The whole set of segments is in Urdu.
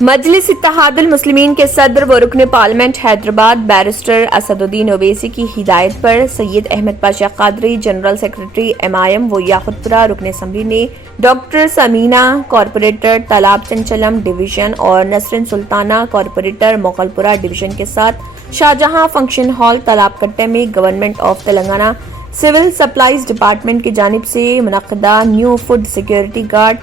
مجلس اتحاد المسلمین کے صدر و رکن پارلیمنٹ حیدرآباد بیرسٹر اسدالدین اویسی کی ہدایت پر Syed Ahmed Pasha Quadri general secretary MIM و یاقوت پورہ رکن اسمبلی نے ڈاکٹر سمینہ کارپوریٹر تالاب چنچلم ڈویژن اور نسرین سلطانہ کارپوریٹر مغل پورہ ڈویژن کے ساتھ شاہجہاں فنکشن ہال تالاب کٹے میں government of Telangana civil supplies department کی جانب سے منعقدہ new food security card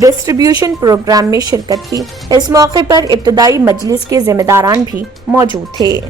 distribution programme میں شرکت کی۔ اس موقع پر ابتدائی مجلس کے ذمہ داران بھی موجود تھے۔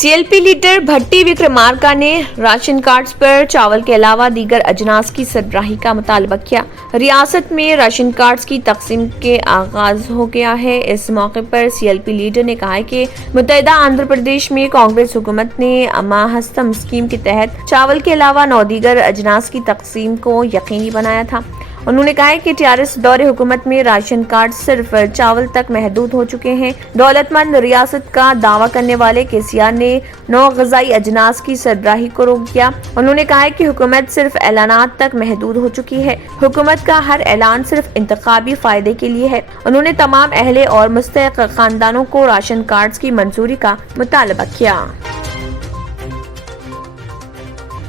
CLP لیڈر بھٹی وکرمارکا نے راشن کارڈز پر چاول کے علاوہ دیگر اجناس کی سربراہی کا مطالبہ کیا۔ ریاست میں راشن کارڈز کی تقسیم کے آغاز ہو گیا ہے۔ اس موقع پر CLP لیڈر نے کہا کہ متحدہ آندھرا پردیش میں کانگریس حکومت نے اما ہستم اسکیم کے تحت چاول کے علاوہ 9 دیگر اجناس کی تقسیم کو یقینی بنایا تھا۔ انہوں نے کہا کہ TRS دور حکومت میں راشن کارڈ صرف چاول تک محدود ہو چکے ہیں۔ دولت مند ریاست کا دعویٰ کرنے والے KCR نے 9 غذائی اجناس کی سربراہی کو روک دیا۔ انہوں نے کہا کہ حکومت صرف اعلانات تک محدود ہو چکی ہے۔ حکومت کا ہر اعلان صرف انتخابی فائدے کے لیے ہے۔ انہوں نے تمام اہل اور مستحق خاندانوں کو راشن کارڈز کی منظوری کا مطالبہ کیا۔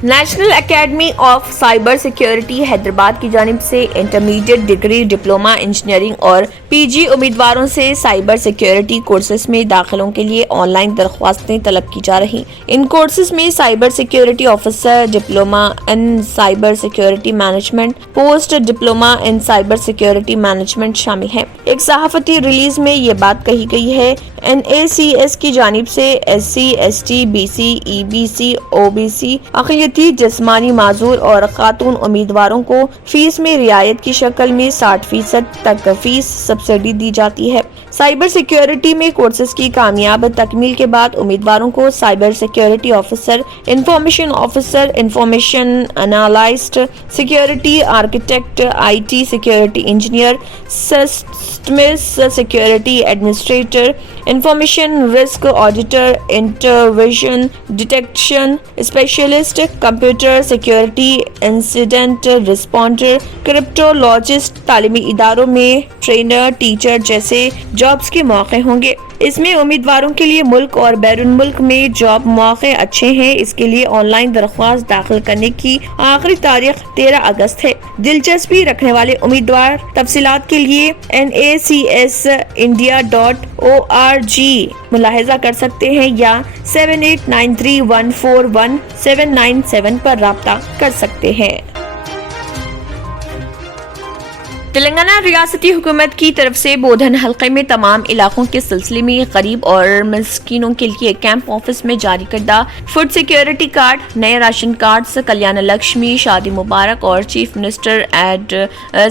National academy of cyber security Hyderabad کی جانب سے انٹرمیڈیٹ ڈگری ڈپلوما انجینئرنگ اور PG امیدواروں سے سائبر سیکیورٹی کورسز میں داخلوں کے لیے آن لائن درخواستیں طلب کی جا رہی۔ ان کورسز میں cyber security officer diploma in cyber security management, post diploma in cyber security management شامل ہیں۔ ایک صحافتی ریلیز میں یہ بات کہی گئی ہے۔ NACS کی جانب سے SC ST BC EBC OBC اقلیتی جسمانی معذور اور خاتون امیدواروں کو فیس میں رعایت کی شکل میں 60% تک فیس سبسڈی دی جاتی ہے۔ سائبر سیکیورٹی میں کورسز کی کامیاب تکمیل کے بعد امیدواروں کو cyber security officer, information analyst, security architect, IT security engineer, systems security administrator, information risk auditor, intrusion detection specialist, computer security incident responder, cryptologist, تعلیمی اداروں میں ٹرینر، ٹیچر جیسے جابز کے موقع ہوں گے۔ اس میں امیدواروں کے لیے ملک اور بیرون ملک میں جاب مواقع اچھے ہیں۔ اس کے لیے آن لائن درخواست داخل کرنے کی آخری تاریخ 13 اگست ہے۔ دلچسپی رکھنے والے امیدوار تفصیلات کے لیے NACSindia.org ملاحظہ کر سکتے ہیں یا 7893141797 پر رابطہ کر سکتے ہیں۔ تلنگانہ ریاستی حکومت کی طرف سے بودھن حلقے میں تمام علاقوں کے سلسلے میں غریب اور مسکینوں کے لیے کیمپ آفس میں جاری کردہ فوڈ سیکیورٹی کارڈ، نئے راشن کارڈز، کلیان لکشمی، شادی مبارک اور چیف منسٹر ایڈ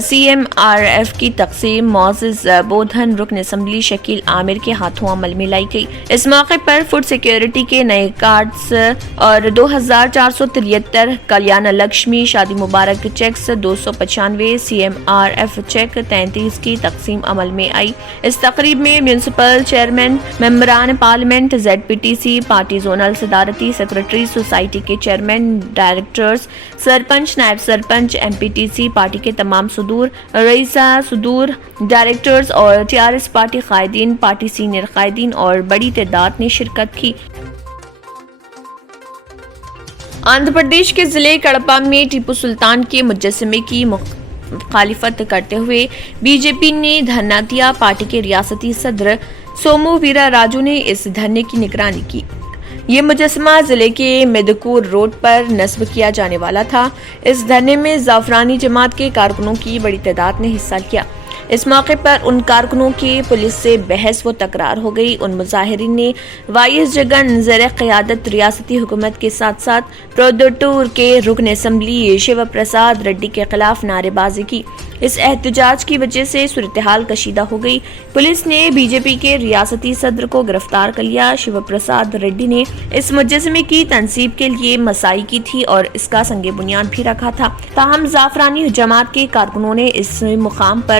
CMRF کی تقسیم معزز بودھن رکن اسمبلی شکیل عامر کے ہاتھوں عمل میں لائی گئی۔ اس موقع پر فوڈ سیکیورٹی کے نئے کارڈز اور 2473 کلیان لکشمی شادی مبارک چیکس، 295 CMRF چیک 33 کی تقسیم عمل میں آئی۔ اس تقریب میں میونسپل چیئرمین، ممبران پارلیمنٹ، ZPTC پارٹی زونل صدارتی سیکرٹری، سوسائٹی کے چیئرمین، ڈائریکٹرز، سرپنچ، نائب سرپنچ، MPTC پارٹی کے تمام صدور، رئیسہ صدور، ڈائریکٹرز اور TRS پارٹی قائدین، پارٹی سینئر قائدین اور بڑی تعداد نے شرکت کی۔ آندھرا پردیش کے ضلع کڑپا میں ٹیپو سلطان کے مجسمے کی مخالفت کرتے ہوئے BJP نے دھرنا دیا۔ پارٹی کے ریاستی صدر سومو ویرا راجو نے اس دھرنے کی نگرانی کی۔ یہ مجسمہ ضلع کے میدکور روڈ پر نصب کیا جانے والا تھا۔ اس دھرنے میں زعفرانی جماعت کے کارکنوں کی بڑی تعداد نے حصہ لیا۔ اس موقع پر ان کارکنوں کی پولیس سے بحث و تکرار ہو گئی۔ ان مظاہرین نے YS جگن زیر قیادت ریاستی حکومت کے ساتھ ساتھ پرودوٹور کے رکن اسمبلی شیو پرساد ریڈی کے خلاف نعرے بازی کی۔ اس احتجاج کی وجہ سے صورتحال کشیدہ ہو گئی۔ پولیس نے BJP کے ریاستی صدر کو گرفتار کر لیا۔ شیو پرساد ریڈی نے اس مجسمے کی تنصیب کے لیے مساعی کی تھی اور اس کا سنگ بنیاد بھی رکھا تھا، تاہم زعفرانی جماعت کے کارکنوں نے اس مقام پر